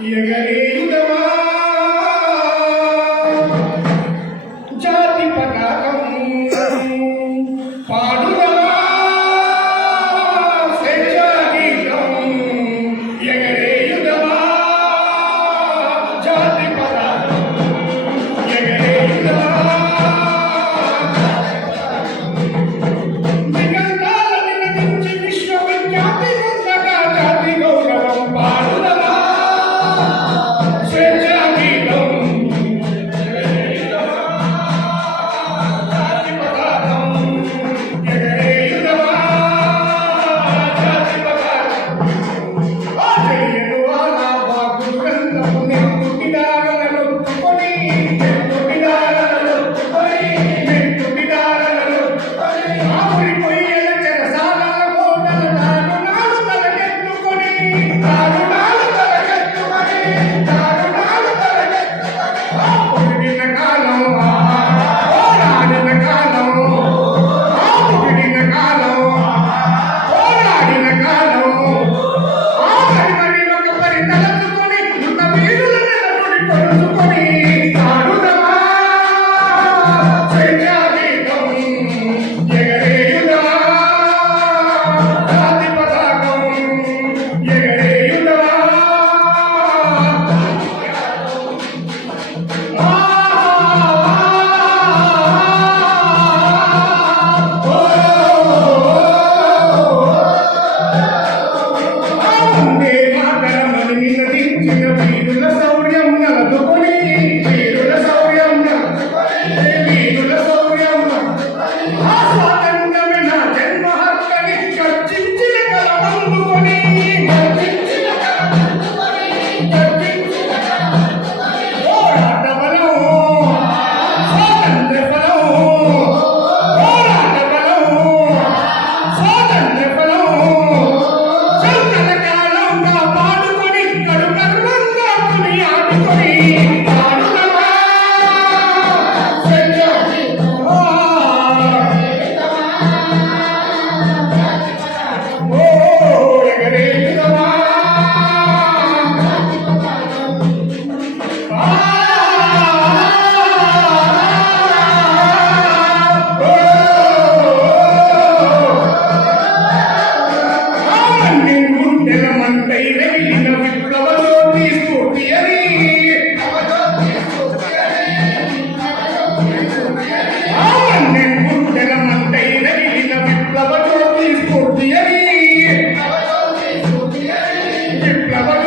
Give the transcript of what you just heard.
You got it. కాలం వీరుల శౌర్యం నలదుకొని ব্যবহার